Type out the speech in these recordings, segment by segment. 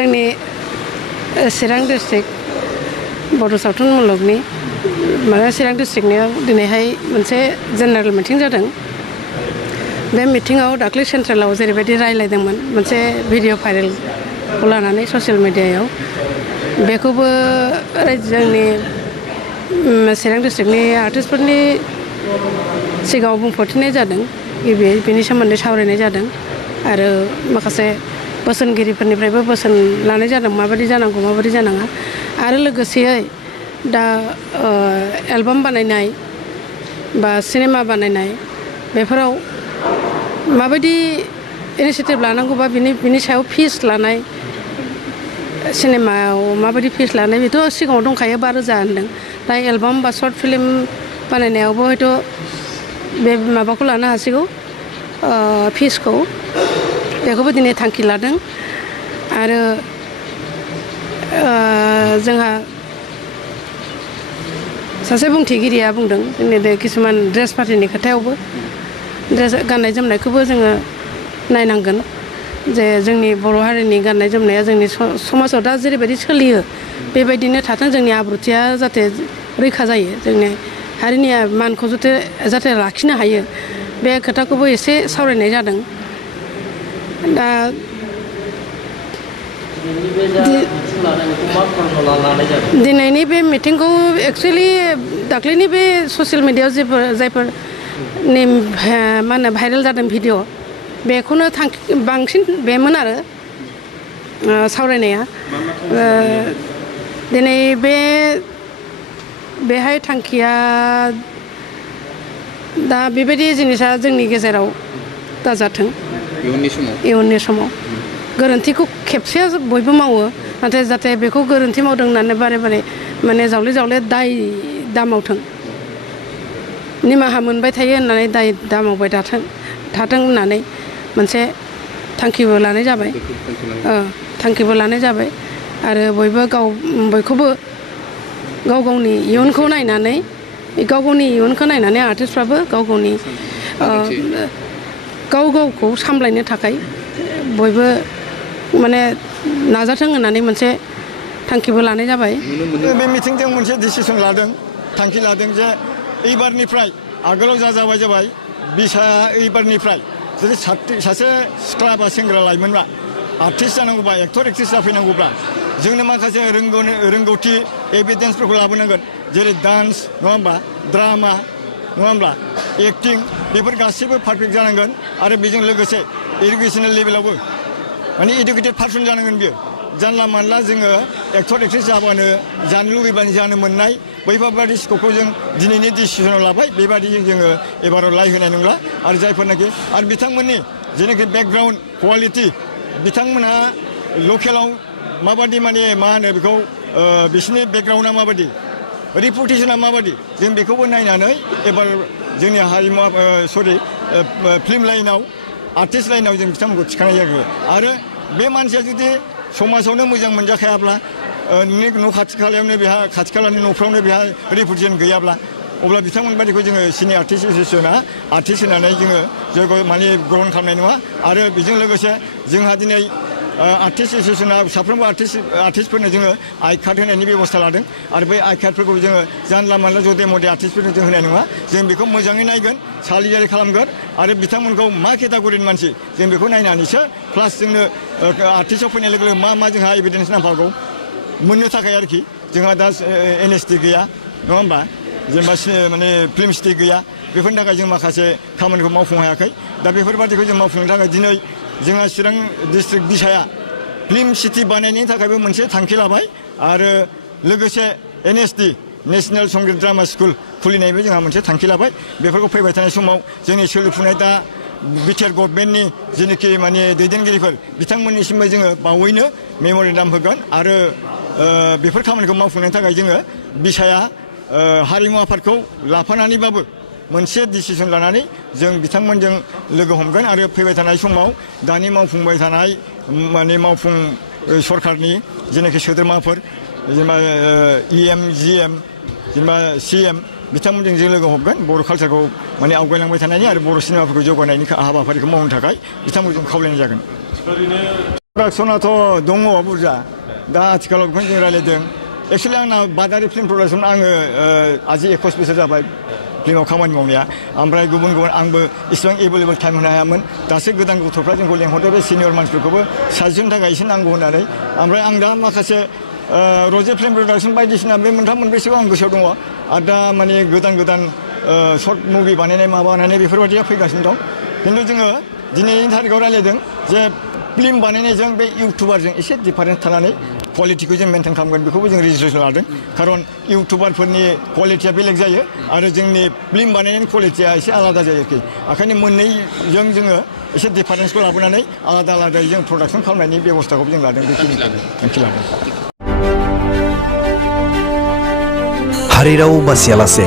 जोंनि चिरां डिस्ट्रिक्ट बड' सावथुन मुलुगनि माने चिरां डिस्ट्रिक्टनियाव दिनैहाय मोनसे जेनेरेल मिटिं जादों। बे मिटिङाव दाख्लै सेन्ट्रेलाव जेरैबायदि रायज्लायदोंमोन मोनसे भिडिअ भाइरेलखौ लानानै ससियेल मिडियायाव बेखौबो जोंनि चिरां डिस्ट्रिक्टनि आर्टिस्टफोरनि सिगाङाव बुंफोरथिनाय जादों। गिबियै बेनि सोमोन्दै सावरायनाय जादों आरो माखासे बोसोनगिरिफोरनिफ्रायबो बोसोन लानाय जादों माबायदि जानांगौ माबायदि जानाङा आरो लोगोसेयै दा एलबाम बानायनाय बा सिनेमा बानायनाय बेफोराव माबायदि इनिसियेटिभ लानांगौ बा बिनि सायाव फिस लानाय सिनेमायाव माबायदि फिस लानाय बेथ' सिगाङाव दंखायो 5,000 होनदों। दा एलबाम बा सर्ट फिल्म बानायनायावबो हयथ' बे माबाखौ लानो हासिगौ फिसखौ बेखौबो दिनै थांखि लादों आरो जोंहा सासे बुंथिगिरिया बुंदों जोंनि बे किसुमान ड्रेस पार्टिनि खोथायावबो ड्रेस गाननाय जोमनायखौबो जोङो नायनांगोन जे जोंनि बर' हारिनि गाननाय जोमनाया जोंनि समाजाव दा जेरैबायदि सोलियो बेबायदिनो थाथों जोंनि आब्रुथिया जाहाथे रैखा जायो जोंनि हारिनि मानखौ जाहाथे लाखिनो हायो बे खोथाखौबो एसे सावरायनाय जादों। दा दिनैनि बे मिटिंखौ एक्सुवेलि दाख्लैनि बे ससियेल मिडियायाव जायफोर मा होनो भाइरेल जादों भिडिअ बेखौनो बांसिन बेमोन आरो सावरायनाया दिनै बेहाय थांखिया दा बेबायदि जिनिसा जोंनि गेजेराव दाजाथों इयुननि समाव गोरोन्थिखौ खेबसेया बयबो मावो नाथाय जाहाथे बेखौ गोरोन्थि मावदों होननानै बारे बारे माने जावले दाय दामावथों निमाहा मोनबाय थायो होननानै दाय दामावबाय थाथों होननानै मोनसे थांखिबो लानाय जाबाय आरो बयखौबो गावनि इयुनखौ नायनानै आर्टिस्टफ्राबो गावखौ सामलायनो थाखाय बयबो माने नाजाथों होननानै मोनसे थांखिबो लानाय जाबाय। बे मिटिंजों मोनसे डिसिसन लादों थांखि लादों जे एबारनिफ्राय आगोलाव जाबाय बिसा एबारनिफ्राय जुदि सासे सिख्ला बा सेंग्रा लाइमोनबा आर्टिस्ट जानांगौबा एक्टर एक्ट्रेस जाफैनांगौब्ला जोंनो माखासे रोंगौथि एभिडेन्सफोरखौ लाबोनांगोन जेरै डान्स नङा होमबा ड्रामा नङा होमब्ला एक्टिं बेफोर गासैबो पारफेक्ट जानांगोन आरो बेजों लोगोसे एडुकेसनेल लेभेलावबो माने इडुकेटेड पार्सन जानांगोन बियो जानला मानला जोङो एक्टर एक्ट्रेस जाबानो जानो लुगैबानो जानो मोननाय बैफोरबायदि स्कपखौ जों दिनैनि डिसिसनाव लाबाय बेबायदिजों जोङो एबाराव लाय होनाय नंला आरो जायफोरनाखि आरो बिथांमोननि जेनाखि बेकग्राउन्ड कुवालिटि बिथांमोनहा लकेलाव माबादि माने मा होनो बेखौ बिसोरनि बेकग्राउन्डआ माबादि रिपुटेसना माबादि जों बेखौबो नायनानै एबार जोंनि हारिमु फिल्म लाइनाव आर्टिस्ट लाइनाव जों बिथांमोनखौ थिखांनाय जागोन आरो बे मानसिया जुदि समाजावनो मोजां मोनजाखायाब्ला नोंनि न' खाथि खालायावनो बेहा खाथि खालानि न'फ्रावनो बेहा रिपुटेसन गैयाब्ला अब्ला बिथांमोन बादिखौ जोङो सिनि आर्टिस्ट एस'सियेसना आर्टिस्ट होनानै जोङो जयग माने ग्रहण खालामनाय नङा आरो बेजों लोगोसे जोंहा दिनै आर्टिस्ट एस'सियेसना साफ्रोमबो आर्टिस्टफोरनो जोङो आइ कार्ड होनायनि बेबस्था लादों आरो बै आइ कार्डफोरखौ जोङो जानला मानला जदे मदे आर्टिस्टफोरनो जों होनाय नङा जों बेखौ मोजाङै नायगोन सालिजारि खालामगोन आरो बिथांमोनखौ मा केटागरिनि मानसि जों बेखौ नायनानैसो प्लास जोंनो आर्टिस्टआव फैनाय लोगो लोगो मा जोंहा एभिडेन्स नांफागौ मोननो थाखाय आरोखि जोंहा दा NST गैया नङा होमबा जेनेबा माने फिल्म सिटि गैया बेफोरनि थाखाय जों माखासे खामानिखौ मावफुंनो हायाखै दा बेफोरबादिखौ जों मावफुंनो थाखाय दिनै जोंहा चिरां डिस्ट्रिक्ट बिसाया फिल्म सिटि बानायनायनि थाखायबो मोनसे थांखि लाबाय आरो लोगोसे NSD नेशनेल संगीत ड्रामा स्कुल खुलिनायबो जोंहा मोनसे थांखि लाबाय बेफोरखौ फैबाय थानाय समाव जोंनि सोलिफुनाय दा बिटिआर गभर्नमेन्टनि जेनोखि माने दैदेनगिरिफोर बिथांमोननिसिमबो जोङो बावैनो मेम'रेन्डाम होगोन आरो बेफोर खामानिखौ मावफुंनो थाखाय जोङो बिसाया हारिमु आफादखौ लाफानानैबाबो मोनसे डिसिसन लानानै जों बिथांमोनजों लोगो हमगोन आरो फैबाय थानाय समाव दानि मावफुंबाय थानाय माने मावफुं सरकारनि जेनाखि सोद्रोमाफोर जेनेबा EM GM जेनेबा CM बिथांमोनजों जों लोगो हमगोन बर' कालचारखौ माने आवगायलांबाय थानायनि आरो बर' सिनेमाफोरखौ जौगानायनि हाबाफारिखौ मावनो थाखाय बिथांमोनजों खावलायनाय जागोन। प्रडाक्सनाथ' दङ बुरजा दा आथिखालाव बेखौनो जों रायलायदों एक्सुवेलि आंना बादारि फिल्म प्रडाक्सन आङो आजि 21 बोसोर जाबाय फिल्माव खामानि मावनाया ओमफ्राय गुबुन गुबुन आंबो इसेबां एभेलेबल टाइम होनो हायामोन दासो गोदान गथ'फ्रा जोंखौ लेंहरदों बे सिनियर मानसिफोरखौबो साजेसनो थाखाय एसे नांगौ होननानै ओमफ्राय आं दा माखासे रजे फिल्म प्रडाक्सन बायदिसिना बे मोनथाम मोनब्रैसोखौ आं गोसोआव दङ आरो दा माने गोदान गोदान सर्ट मुभि बानायनाय माबा बानायनाय बेफोरबायदिया फैगासिनो दं खिन्थु जोङो दिनैनि थारिखआव रायलायदों जे फिल्म बानायनायजों बे इउटुबारजों एसे डिफारेन्स थानानै क्वालिटिखौ जों मेनटेन खालामगोन बेखौबो जों रेजिस्ट्रेसन लादों खारन इउटुबारफोरनि क्वालिटिया बेलेग जायो आरो जोंनि फिल्म बानायनायनि क्वालिटिया एसे आलादा जायो आरोखि ओंखायनो मोननैजों जोङो एसे डिफारेन्सखौ लाबोनानै आलादा आलादायै जों प्रडाक्सन खालामनायनि बेबस्थाखौबो जों लादों बेखिनिखौ थांखि लादों हारिराव बासियालासे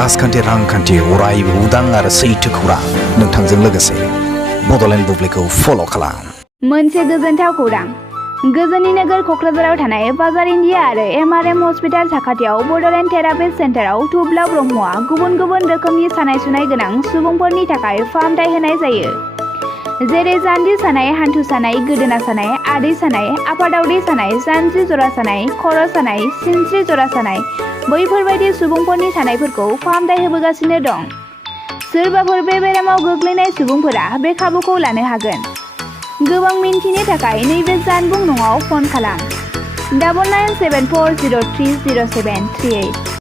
राजखान्थि रांखान्थि अरायबो उदां आरो सैथो खौरां नोंथांजों लोगोसे बड'लेण्ड बुब्लिखौ फल' खालाम मोनसे गोजोनथाव खौरां गोजोननि नोगोर क'क्राझाराव थानाय बाजार इन्डिया आरो MRM हस्पिटाल साखाथियाव बड'लेण्ड थेरापिस्ट सेन्टाराव थुब्ला ब्रह्मआ गुबुन गुबुन रोखोमनि सानाय सुनाय गोनां सुबुंफोरनि थाखाय फाहामथाय होनाय जायो जेरै जान्जि सानाय हान्थु सानाय गोदोना सानाय आदै सानाय आफादावदै सानाय जानजि जरा सानाय खर' सानाय सिनस्रि जरा सानाय बैफोरबायदि सुबुंफोरनि सानायफोरखौ फाहामथाय होबोगासिनो दं सोरबाफोर बे बेरामाव गोग्लैनाय सुबुंफोरा बे खाबुखौ लानो हागोन गोबां मिन्थिनो थाखाय नैबे जानबुं नङाव फन खालाम 9974030738